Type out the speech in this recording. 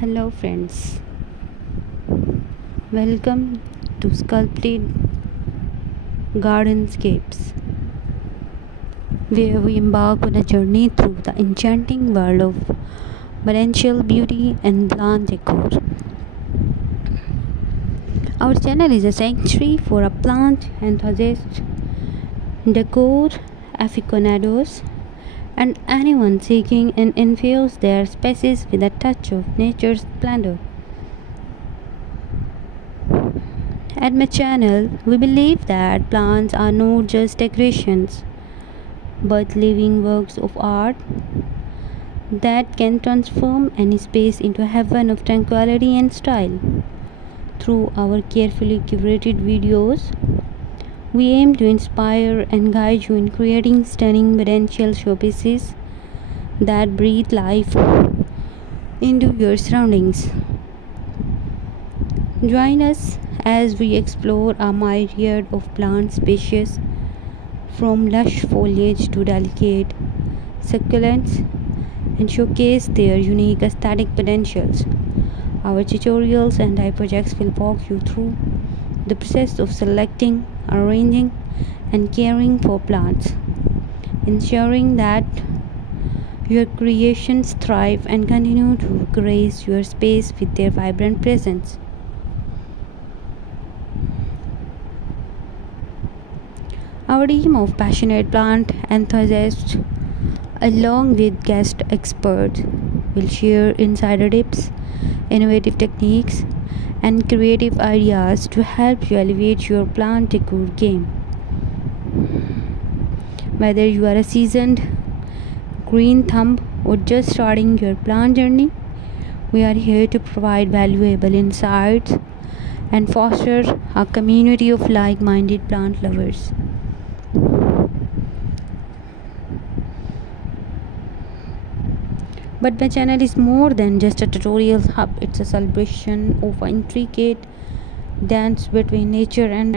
Hello friends, welcome to Sculpted Gardenscapes, where we embark on a journey through the enchanting world of potential beauty and plant decor. Our channel is a sanctuary for a plant enthusiast, decor aficionados, and anyone seeking to infuse their spaces with a touch of nature's splendor. At my channel, we believe that plants are not just decorations but living works of art that can transform any space into a heaven of tranquility and style. Through our carefully curated videos, we aim to inspire and guide you in creating stunning potential showpieces that breathe life into your surroundings. Join us as we explore a myriad of plant species, from lush foliage to delicate succulents, and showcase their unique aesthetic potentials. Our tutorials and projects will walk you through the process of selecting, arranging, and caring for plants, ensuring that your creations thrive and continue to grace your space with their vibrant presence. Our team of passionate plant enthusiasts, along with guest experts, will share insider tips, innovative techniques, and creative ideas to help you elevate your plant decor game. Whether you are a seasoned green thumb or just starting your plant journey, we are here to provide valuable insights and foster a community of like-minded plant lovers. But my channel is more than just a tutorial hub. It's a celebration of an intricate dance between nature and